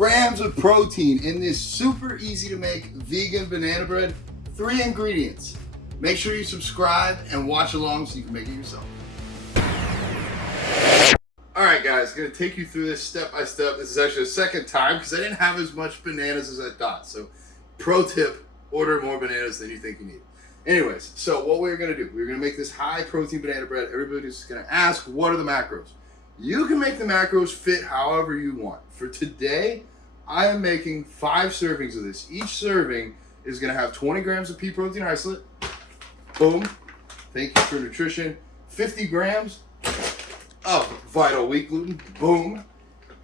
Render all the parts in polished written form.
grams of protein in this super easy to make vegan banana bread. 3 ingredients. Make sure you subscribe and watch along so you can make it yourself. Alright guys, I'm going to take you through this step by step. This is actually the second time because I didn't have as much bananas as I thought. So pro tip, order more bananas than you think you need. Anyways, so what we're going to do, we're going to make this high protein banana bread. Everybody's going to ask, what are the macros? You can make the macros fit however you want. For today, I am making 5 servings of this. Each serving is going to have 20 grams of pea protein isolate. Boom. Thank you for nutrition. 50 grams of vital wheat gluten. Boom.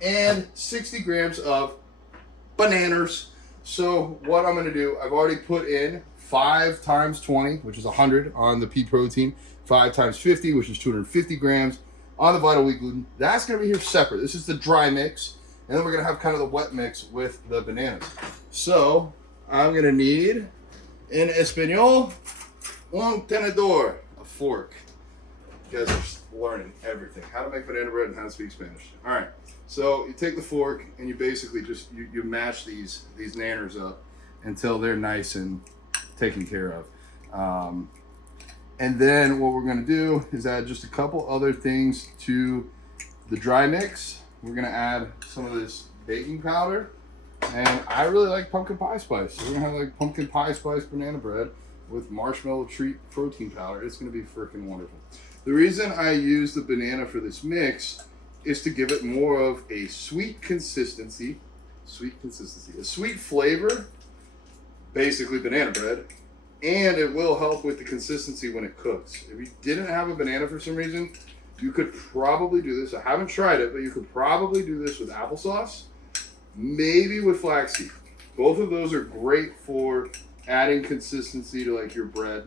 And 60 grams of bananas. So what I'm going to do, I've already put in 5 times 20, which is 100 on the pea protein. 5 times 50, which is 250 grams on the vital wheat gluten. That's going to be here separate. This is the dry mix. And then we're going to have kind of the wet mix with the bananas. So I'm going to need, in Espanol, un tenedor, a fork. You guys are learning everything. How to make banana bread and how to speak Spanish. All right. So you take the fork and you basically just, you mash these nanners up until they're nice and taken care of. And then what we're going to do is add just a couple other things to the dry mix. We're going to add some of this baking powder. And I really like pumpkin pie spice. So we're going to have like pumpkin pie spice banana bread with marshmallow treat protein powder. It's going to be freaking wonderful. The reason I use the banana for this mix is to give it more of a sweet consistency, a sweet flavor, basically banana bread. And it will help with the consistency when it cooks. If you didn't have a banana for some reason, you could probably do this. I haven't tried it, but you could probably do this with applesauce, maybe with flaxseed. Both of those are great for adding consistency to like your bread.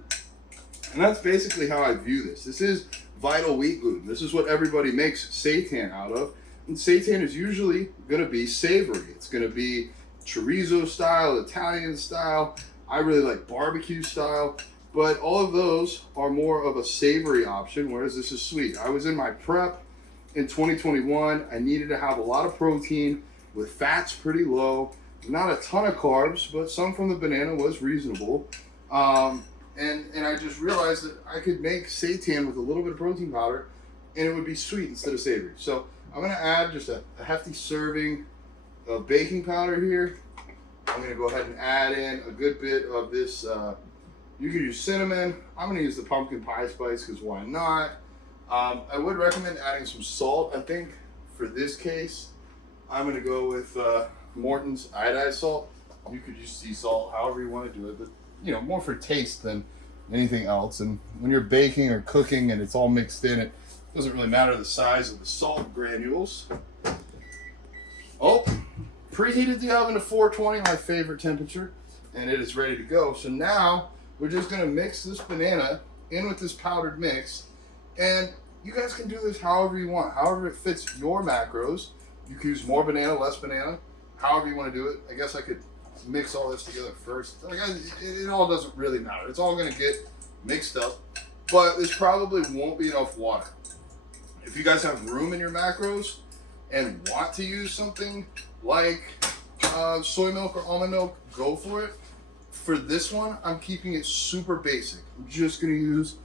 And that's basically how I view this. This is vital wheat gluten. This is what everybody makes seitan out of. And seitan is usually going to be savory. It's going to be chorizo style, Italian style. I really like barbecue style, but all of those are more of a savory option, whereas this is sweet. I was in my prep in 2021. I needed to have a lot of protein with fats pretty low, not a ton of carbs, but some from the banana was reasonable. And I just realized that I could make seitan with a little bit of protein powder and it would be sweet instead of savory. So I'm gonna add just a hefty serving of baking powder here. I'm going to go ahead and add in a good bit of this, you could use cinnamon. I'm going to use the pumpkin pie spice because why not? I would recommend adding some salt. I think for this case, I'm going to go with Morton's iodized salt. You could use sea salt, however you want to do it, but you know, more for taste than anything else. And when you're baking or cooking and it's all mixed in, it doesn't really matter the size of the salt granules. Oh. Preheated the oven to 420, my favorite temperature, and it is ready to go. So now we're just going to mix this banana in with this powdered mix, and you guys can do this however you want, however it fits your macros. You can use more banana, less banana, however you want to do it. I guess I could mix all this together first. Like it all doesn't really matter. It's all going to get mixed up, but this probably won't be enough water. If you guys have room in your macros and want to use something like soy milk or almond milk, go for it. For this one, I'm keeping it super basic. I'm just going to use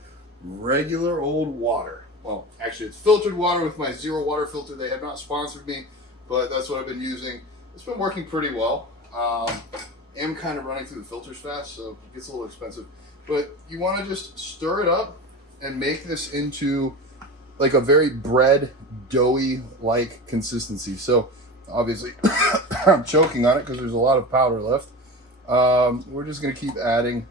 regular old water. Well, actually, it's filtered water with my zero water filter. They have not sponsored me, but that's what I've been using. It's been working pretty well. I'm kind of running through the filters fast, so it gets a little expensive. But you want to just stir it up and make this into like a very bread, doughy-like consistency. So obviously, I'm choking on it because there's a lot of powder left. We're just going to keep adding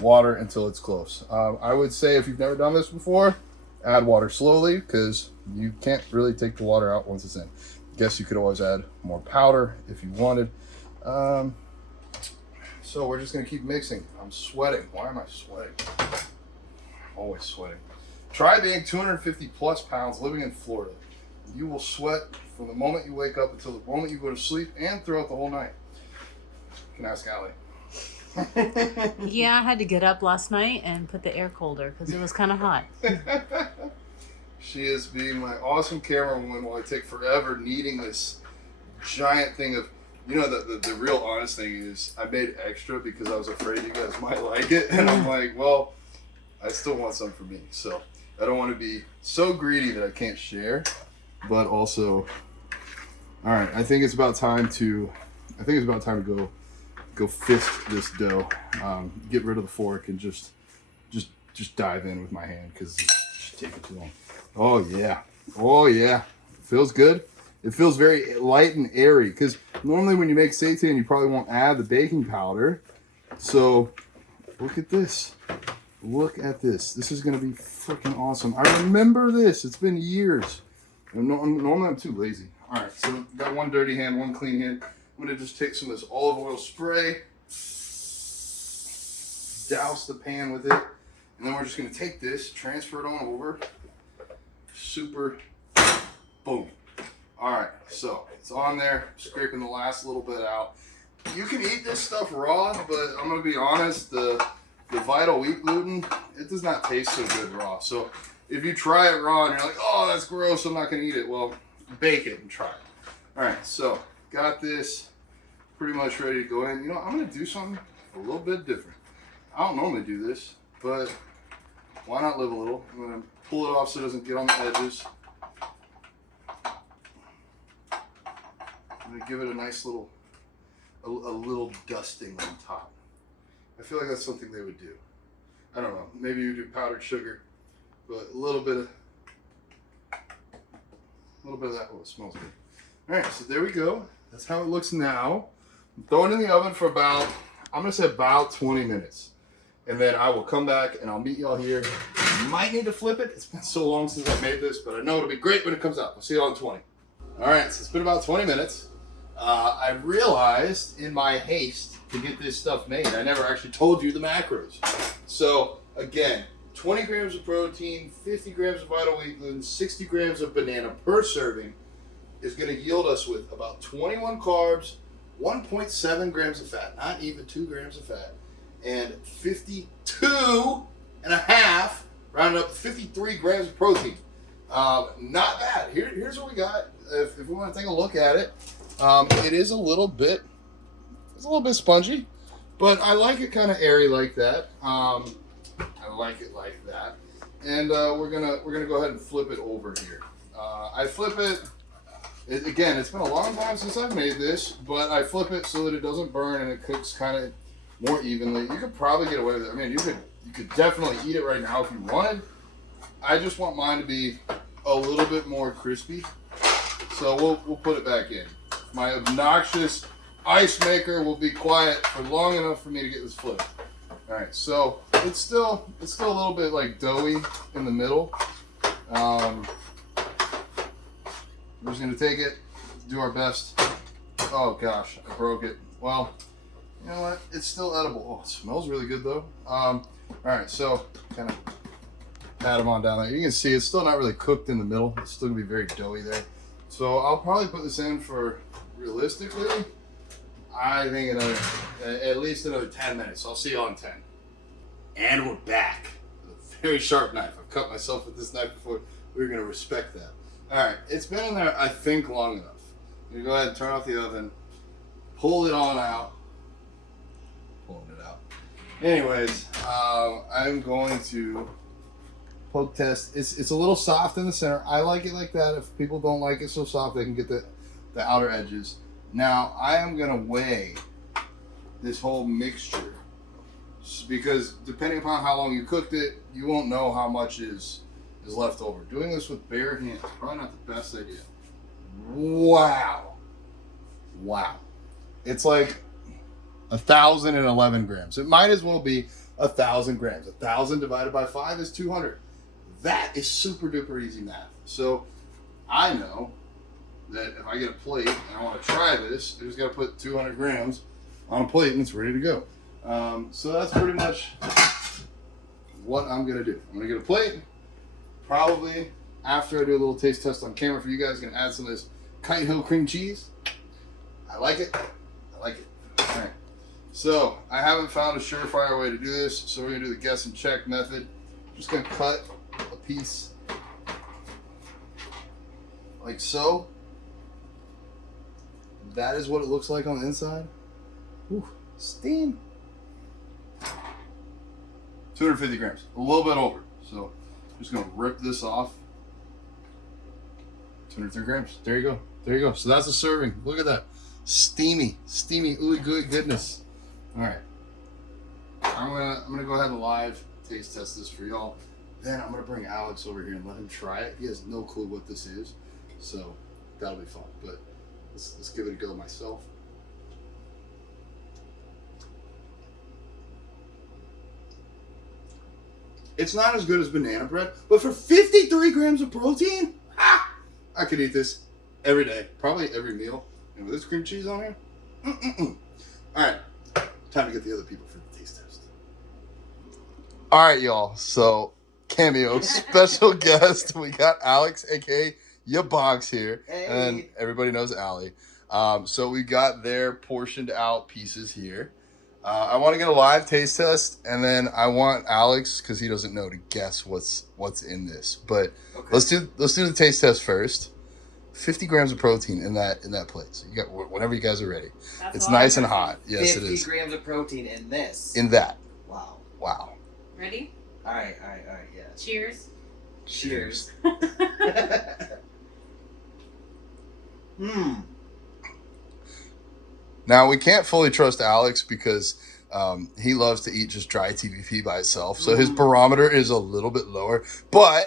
water until it's close. I would say if you've never done this before, add water slowly because you can't really take the water out once it's in. Guess you could always add more powder if you wanted. So we're just going to keep mixing. I'm sweating. Why am I sweating? Always sweating. Try being 250 plus pounds living in Florida. You will sweat from the moment you wake up until the moment you go to sleep and throughout the whole night. You can ask Allie. Yeah, I had to get up last night and put the air colder because it was kind of hot. She is being my awesome camerawoman while I take forever kneading this giant thing of, you know, the real honest thing is I made extra because I was afraid you guys might like it. And I'm like, well, I still want some for me. So I don't want to be so greedy that I can't share, but also, all right, I think it's about time to go fist this dough. Get rid of the fork and just dive in with my hand because it's just taking too long. Oh yeah, oh yeah, it feels good. It feels very light and airy because normally when you make seitan, you probably won't add the baking powder. So look at this. Look at this. This is going to be freaking awesome. I remember this. It's been years. And normally I'm too lazy. All right, so got one dirty hand, one clean hand. I'm going to just take some of this olive oil spray, douse the pan with it, and then we're just going to take this, transfer it on over. Super, boom. All right, so it's on there, scraping the last little bit out. You can eat this stuff raw, but I'm gonna be honest, the vital wheat gluten, it does not taste so good raw. So if you try it raw and you're like, oh, that's gross, I'm not gonna eat it, well, bake it and try it. All right, so got this pretty much ready to go in. You know, I'm gonna do something a little bit different. I don't normally do this, but why not live a little? I'm gonna pull it off so it doesn't get on the edges. I'm gonna give it a nice little, a little dusting on top. I feel like that's something they would do. I don't know. Maybe you do powdered sugar, but a little bit of that. Oh, it smells good. All right, so there we go. That's how it looks now. Throw it in the oven for about, I'm gonna say about 20 minutes, and then I will come back and I'll meet y'all here. You might need to flip it. It's been so long since I made this, but I know it'll be great when it comes out. We'll see you all in 20. All right, so it's been about 20 minutes. I realized in my haste to get this stuff made, I never actually told you the macros. So again, 20 grams of protein, 50 grams of vital wheat gluten, 60 grams of banana per serving is going to yield us with about 21 carbs, 1.7 grams of fat, not even 2 grams of fat, and 52 and a half, rounded up to 53 grams of protein. Not bad. Here's what we got. If we want to take a look at it, it is a little bit spongy, but I like it kind of airy like that. I like it like that, and we're gonna go ahead and flip it over here. I flip it. Again, it's been a long time since I've made this, but I flip it so that it doesn't burn and it cooks kind of more evenly. You could probably get away with it. I mean, you could definitely eat it right now if you wanted. I just want mine to be a little bit more crispy, so we'll put it back in. My obnoxious ice maker will be quiet for long enough for me to get this flipped. All right, so it's still a little bit like doughy in the middle. We're just gonna take it, do our best. Oh gosh, I broke it. Well, you know what? It's still edible. Oh, it smells really good though. All right, so kind of pat them on down there. You can see it's still not really cooked in the middle. It's still gonna be very doughy there. So I'll probably put this in for, realistically, I think at least another 10 minutes. I'll see you all in 10. And we're back with a very sharp knife. I've cut myself with this knife before. We're gonna respect that. All right, it's been in there, I think, long enough. You go ahead and turn off the oven, pull it on out. Pulling it out. Anyways, I'm going to poke test. It's a little soft in the center. I like it like that. If people don't like it so soft, they can get the outer edges. Now, I am going to weigh this whole mixture because depending upon how long you cooked it, you won't know how much is left over. Doing this with bare hands, probably not the best idea. Wow. It's like 1,011 grams. It might as well be 1,000 grams. 1,000 divided by 5 is 200. That is super duper easy math. So I know that if I get a plate and I want to try this, I just got to put 200 grams on a plate and it's ready to go. So that's pretty much what I'm going to do. I'm going to get a plate. Probably after I do a little taste test on camera for you guys, going to add some of this Kite Hill cream cheese. I like it. All right. So I haven't found a surefire way to do this, so we're going to do the guess and check method. I'm just going to cut a piece like so. that is what it looks like on the inside. Ooh, steam. 250 grams, a little bit over. So I'm just gonna rip this off. 203 grams. There you go. There you go. So that's a serving. Look at that. Steamy, ooey gooey goodness. All right. I'm gonna go ahead and live taste test this for y'all. Then I'm gonna bring Alex over here and let him try it. He has no clue what this is, so that'll be fun. But let's give it a go myself. It's not as good as banana bread, but for 53 grams of protein, I could eat this every day, probably every meal. And with this cream cheese on here, All right, time to get the other people for the taste test. All right, y'all. So, cameo, special guest. We got Alex, aka Ya Box here. Hey. And everybody knows Allie. So we got their portioned out pieces here. I want to get a live taste test, and then I want Alex, because he doesn't know, to guess what's in this. But Okay. let's do the taste test first. 50 grams of protein in that plate. So you got whenever you guys are ready. That's It's all nice I'm and hot. Yes, it 50 is. grams of protein in this. In that. Wow. Wow. Ready? All right, yeah. Cheers. Cheers. Now, we can't fully trust Alex because he loves to eat just dry TVP by itself. So his barometer is a little bit lower. But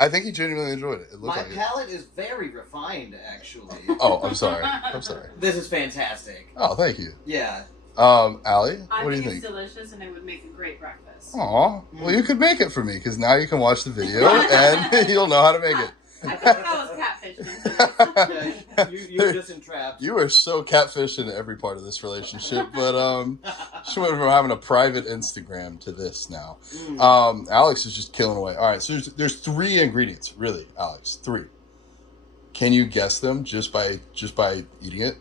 I think he genuinely enjoyed it. It looked My like palate is very refined, actually. it. Oh, I'm sorry. I'm sorry. This is fantastic. Oh, thank you. Yeah. Allie, I what do you think think? it's delicious and it would make a great breakfast. Aw, well, you could make it for me because now you can watch the video and you'll know how to make it. I feel like I was catfishing. Yeah, you were just entrapped. You are so catfished in every part of this relationship, but she went from having a private Instagram to this now. Alex is just killing away. All right, so there's 3 ingredients, really, Alex, 3. Can you guess them just by eating it?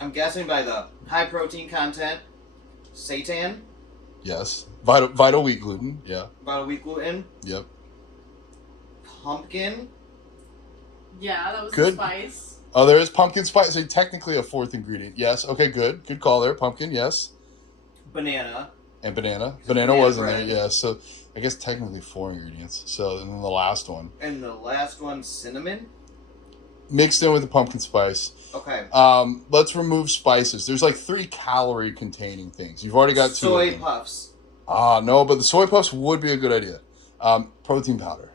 I'm guessing by the high protein content, Seitan, Yes. Vital wheat gluten. Yeah. about a wheat gluten, Yep. pumpkin. Yeah, that was Good. the spice. Oh, there is pumpkin spice. So technically a 4th ingredient. Yes. Okay. Good. Good call there. Pumpkin. Yes. Banana. And banana. Banana Banana was in there. bread. Yeah. So I guess technically 4 ingredients. So and then the last one And the last one, cinnamon. mixed in with the pumpkin spice. Okay. Let's remove spices. There's like 3 calorie containing things. You've already got 2. Soy of them. puffs. No, but the soy puffs would be a good idea. Protein powder.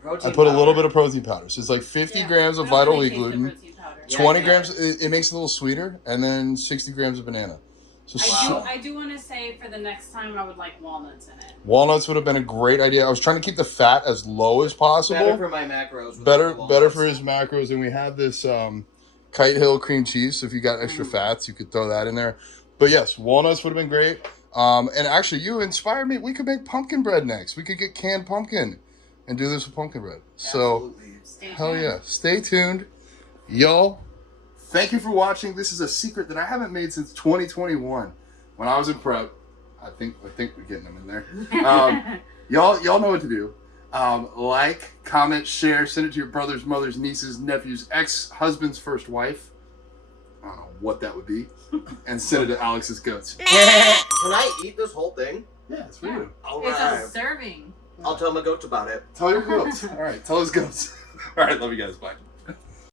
Protein I put a little powder. bit of protein powder. So it's like 50 Yeah, grams of I don't vital really wheat taste the gluten. protein powder. Yeah, 20 yeah. grams, it makes it a little sweeter, and then 60 grams of banana. So Wow. I do want to say for the next time I would like walnuts in it. walnuts would have been a great idea. I was trying to keep the fat as low as Better possible. for my macros. with Better the walnuts. for his macros. And we had this Kite Hill cream cheese. So if you got extra fats, you could throw that in there. But yes, walnuts would have been great. And actually, you inspired me. We could make pumpkin bread next. We could get canned pumpkin and do this with pumpkin bread. So Absolutely. Stay hell tuned. yeah. Stay tuned. Y'all, thank you for watching. This is a secret that I haven't made since 2021. When I was in prep, I think we're getting them in there. Y'all know what to do. Like, comment, share, send it to your brothers, mothers, nieces, nephews, ex-husband's first wife. I don't know what that would be. And send it to Alex's goats. Can I eat this whole thing? Yeah, it's for you. All It's right. a serving. I'll tell my goats about it. Tell your goats. All right, tell his goats. All right, love you guys. Bye.